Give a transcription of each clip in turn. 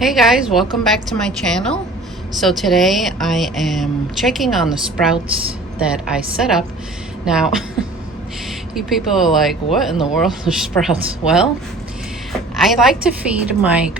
Hey guys, welcome back to my channel. So today I am checking on the sprouts that I set up. Now, you people are like, what in the world are sprouts? Well, I like to feed my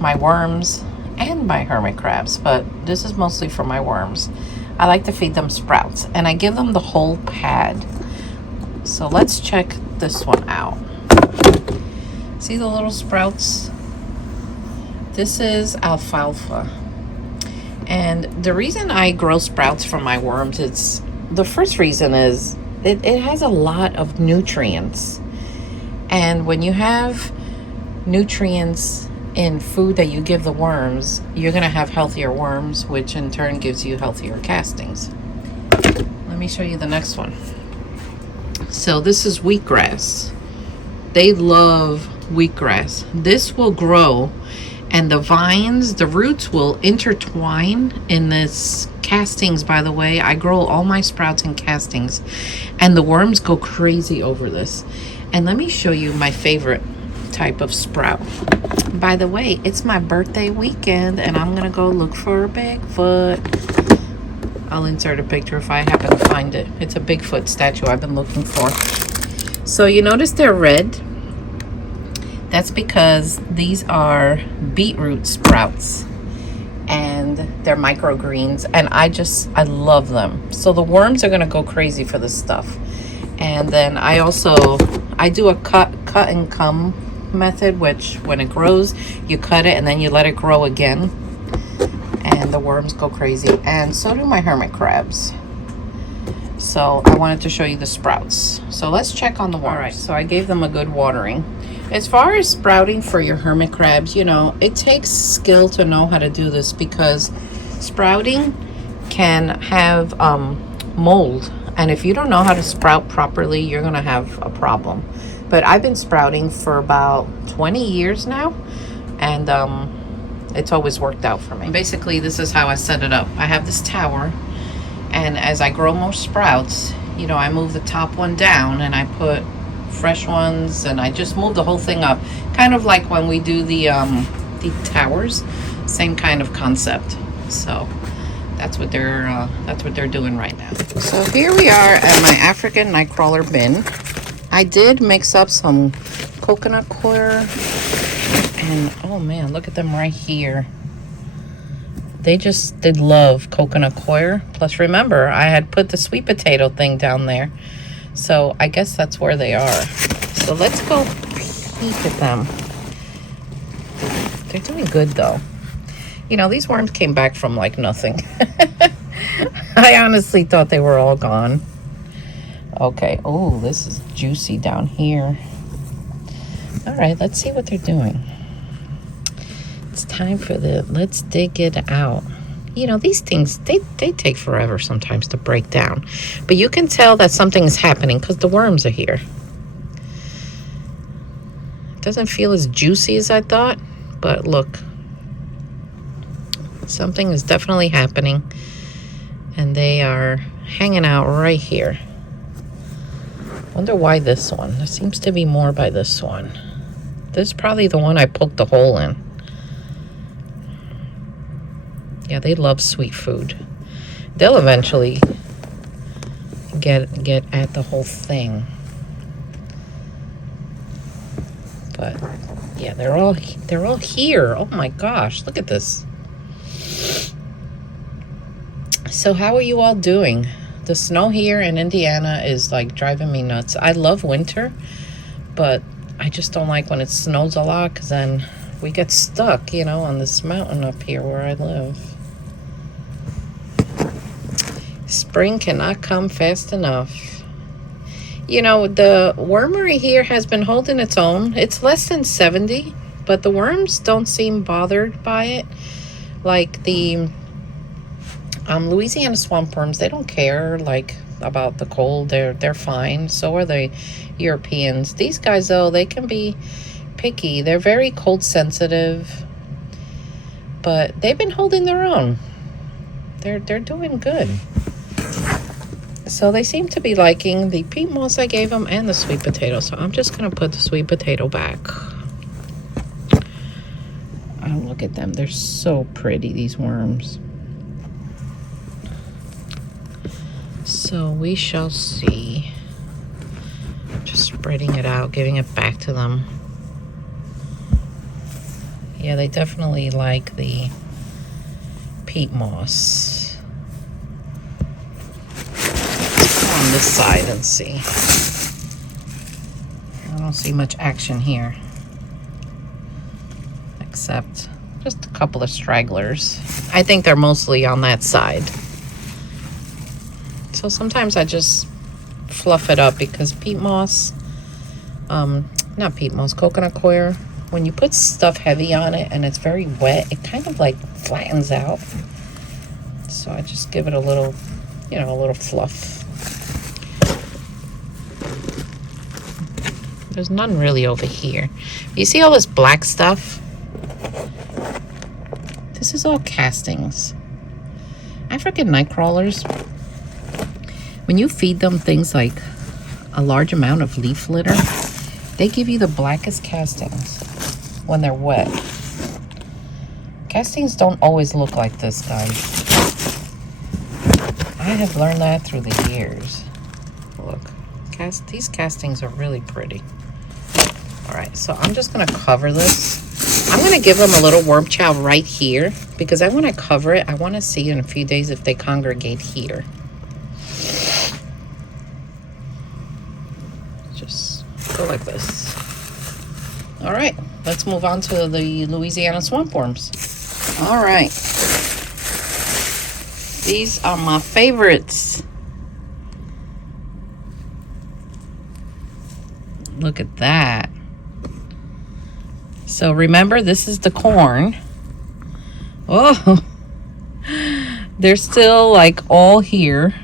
my worms and my hermit crabs, but this is mostly for my worms. I like to feed them sprouts and I give them the whole pad. So let's check this one out. See the little sprouts? This is alfalfa. And the reason I grow sprouts for my worms, the first reason is it has a lot of nutrients. And when you have nutrients in food that you give the worms, you're going to have healthier worms, which in turn gives you healthier castings. Let me show you the next one. So this is wheatgrass. They love wheatgrass. This will grow, and the vines, the roots will intertwine in this castings. By the way, I grow all my sprouts in castings, and the worms go crazy over this. And let me show you my favorite type of sprout. By the way, it's my birthday weekend, and I'm gonna go look for a Bigfoot. I'll insert a picture if I happen to find it. It's a Bigfoot statue I've been looking for. So you notice they're red. That's because these are beetroot sprouts and they're microgreens, and I love them. So the worms are gonna go crazy for this stuff. And then I do a cut and come method, which when it grows, you cut it and then you let it grow again. And the worms go crazy, and so do my hermit crabs. So I wanted to show you the sprouts. So let's check on the worms. All right, so I gave them a good watering. As far as sprouting for your hermit crabs, you know, it takes skill to know how to do this, because sprouting can have mold. And if you don't know how to sprout properly, you're going to have a problem. But I've been sprouting for about 20 years now, and it's always worked out for me. Basically, this is how I set it up. I have this tower, and as I grow more sprouts, you know, I move the top one down and I put fresh ones, and I just move the whole thing up, kind of like when we do the towers. Same kind of concept. So that's what they're doing right now. So here we are at my African nightcrawler bin. I did mix up some coconut coir, and oh man, look at them right here. They love coconut coir. Plus, remember, I had put the sweet potato thing down there. So I guess that's where they are. So let's go peek at them. They're doing good though. You know, these worms came back from like nothing. I honestly thought they were all gone. Okay. Oh, this is juicy down here. All right, let's see what they're doing. It's time for let's dig it out. You know, these things, they take forever sometimes to break down. But you can tell that something is happening because the worms are here. It doesn't feel as juicy as I thought, but look. Something is definitely happening. And they are hanging out right here. Wonder why this one. There seems to be more by this one. This is probably the one I poked the hole in. Yeah, they love sweet food. They'll eventually get at the whole thing. But yeah, they're all here. Oh my gosh, look at this. So how are you all doing? The snow here in Indiana is like driving me nuts. I love winter, but I just don't like when it snows a lot, because then we get stuck, you know, on this mountain up here where I live. Spring cannot come fast enough. You know, the wormery here has been holding its own. It's less than 70, but the worms don't seem bothered by it. Like the Louisiana swamp worms, they don't care like about the cold. They're fine. So are the Europeans. These guys though, they can be picky. They're very cold sensitive, but they've been holding their own. They're doing good. So they seem to be liking the peat moss I gave them and the sweet potato. So I'm just going to put the sweet potato back. Oh, look at them. They're so pretty, these worms. So we shall see. Just spreading it out, giving it back to them. Yeah, they definitely like the peat moss. Let's go on this side and see. I don't see much action here, except just a couple of stragglers. I think they're mostly on that side. So sometimes I just fluff it up because peat moss, not peat moss, coconut coir, when you put stuff heavy on it and it's very wet, it kind of like flattens out. So I just give it a little, you know, a little fluff. There's none really over here. You see all this black stuff? This is all castings. African nightcrawlers, when you feed them things like a large amount of leaf litter, they give you the blackest castings when they're wet. Castings don't always look like this, guys. I have learned that through the years. Look, these castings are really pretty. All right, so I'm just gonna cover this. I'm gonna give them a little worm chow right here because I wanna cover it. I wanna see in a few days if they congregate here. Just go like this. All right, let's move on to the Louisiana swamp worms. All right. These are my favorites. Look at that. So remember, this is the corn. Oh, they're still like all here.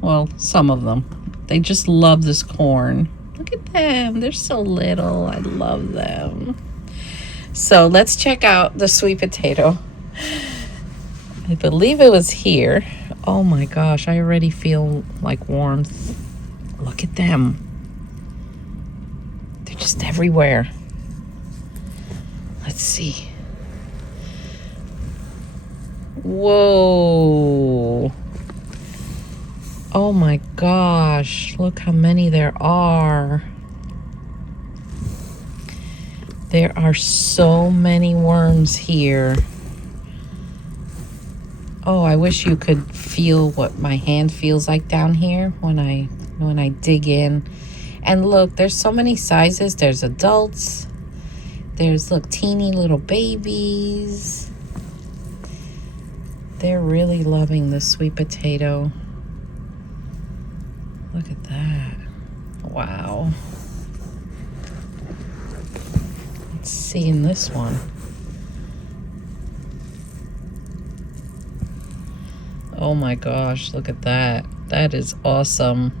Well, some of them. They just love this corn. Look at them. They're so little. I love them. So let's check out the sweet potato. I believe it was here. Oh my gosh, I already feel like warmth. Look at them. They're just everywhere. Let's see. Whoa. Oh my gosh, look how many there are. There are so many worms here. Oh, I wish you could feel what my hand feels like down here when I dig in. And look, there's so many sizes. There's adults. There's, look, teeny little babies. They're really loving the sweet potato. Look at that. Wow. Let's see in this one. Oh my gosh, look at that. That is awesome.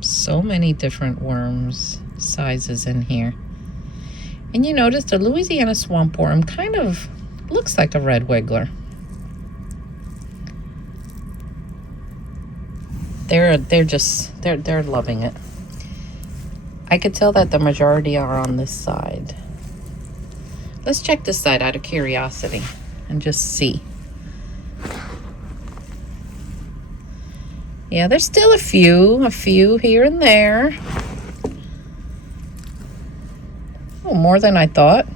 So many different worms sizes in here. And you notice the Louisiana swamp worm kind of looks like a red wiggler. They're loving it. I could tell that the majority are on this side. Let's check this side out of curiosity and just see. Yeah, there's still a few here and there. Oh, more than I thought.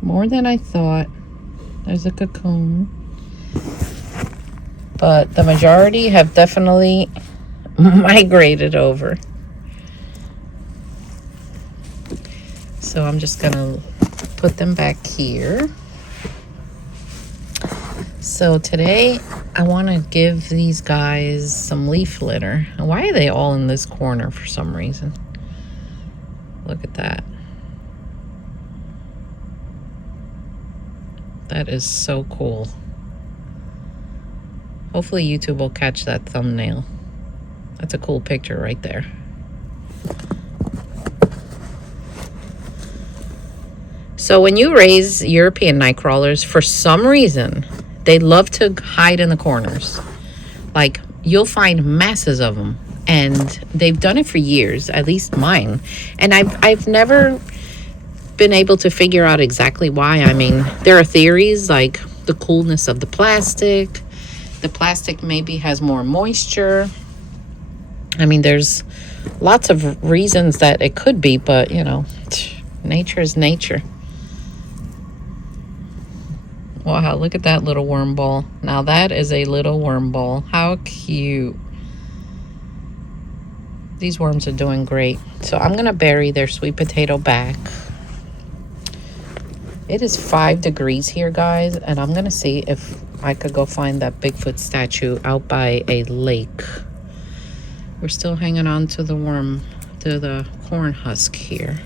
More than I thought. There's a cocoon. But the majority have definitely migrated over. So I'm just gonna put them back here. So today I want to give these guys some leaf litter. And why are they all in this corner for some reason? Look at that. That is so cool. Hopefully YouTube will catch that thumbnail. That's a cool picture right there. So when you raise European nightcrawlers, for some reason, they love to hide in the corners. Like, you'll find masses of them And they've done it for years, at least mine. And I've never been able to figure out exactly why. I mean, there are theories like the coolness of the plastic. The plastic maybe has more moisture. I mean, there's lots of reasons that it could be, but you know, nature is nature. Wow, look at that little worm ball. Now that is a little worm ball. How cute. These worms are doing great. So I'm going to bury their sweet potato back. It is 5 degrees here, guys, and I'm going to see if I could go find that Bigfoot statue out by a lake. We're still hanging on to the corn husk here.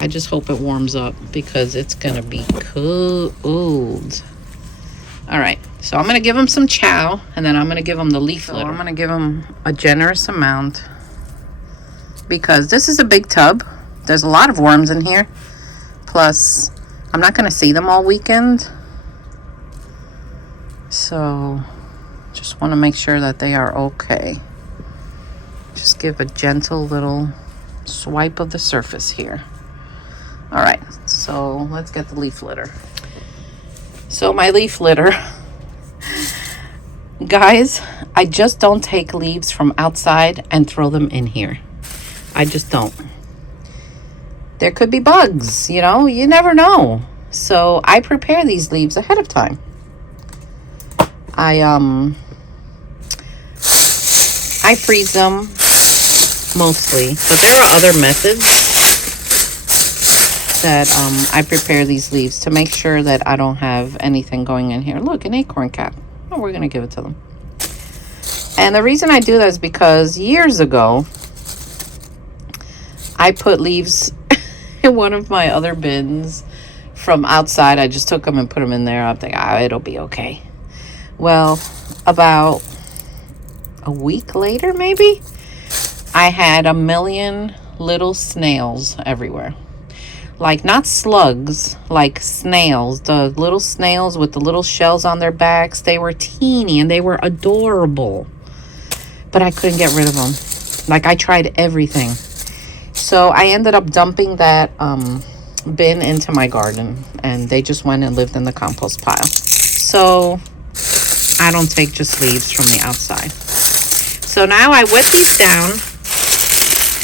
I just hope it warms up because it's gonna be cold. All right, so I'm gonna give them some chow, and then I'm gonna give them the leaf litter. I'm gonna give them a generous amount because this is a big tub. There's a lot of worms in here. Plus, I'm not gonna see them all weekend. So, just wanna make sure that they are okay. Just give a gentle little swipe of the surface here. All right, so let's get the leaf litter. So my leaf litter, guys, I just don't take leaves from outside and throw them in here. I just don't. There could be bugs, you know, you never know. So I prepare these leaves ahead of time. I freeze them mostly, but there are other methods that I prepare these leaves to make sure that I don't have anything going in here. Look, an acorn cap. Oh, we're gonna give it to them. And the reason I do that is because years ago I put leaves in one of my other bins from outside. I just took them and put them in there. I'm thinking, it'll be okay. Well, about a week later, maybe, I had a million little snails everywhere. Like, not slugs, like snails. The little snails with the little shells on their backs. They were teeny and they were adorable. But I couldn't get rid of them. Like, I tried everything. So I ended up dumping that bin into my garden. And they just went and lived in the compost pile. So I don't take just leaves from the outside. So now I wet these down.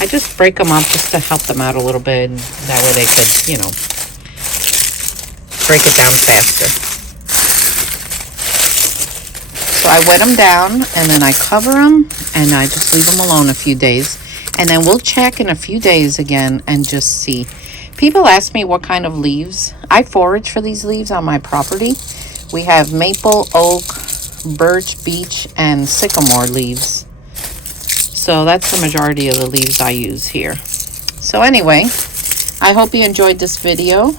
I just break them up just to help them out a little bit. And that way they could, you know, break it down faster. So I wet them down and then I cover them and I just leave them alone a few days. And then we'll check in a few days again and just see. People ask me what kind of leaves. I forage for these leaves on my property. We have maple, oak, birch, beech, and sycamore leaves. So that's the majority of the leaves I use here. So anyway, I hope you enjoyed this video.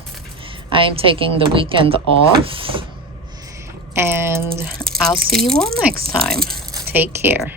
I am taking the weekend off. And I'll see you all next time. Take care.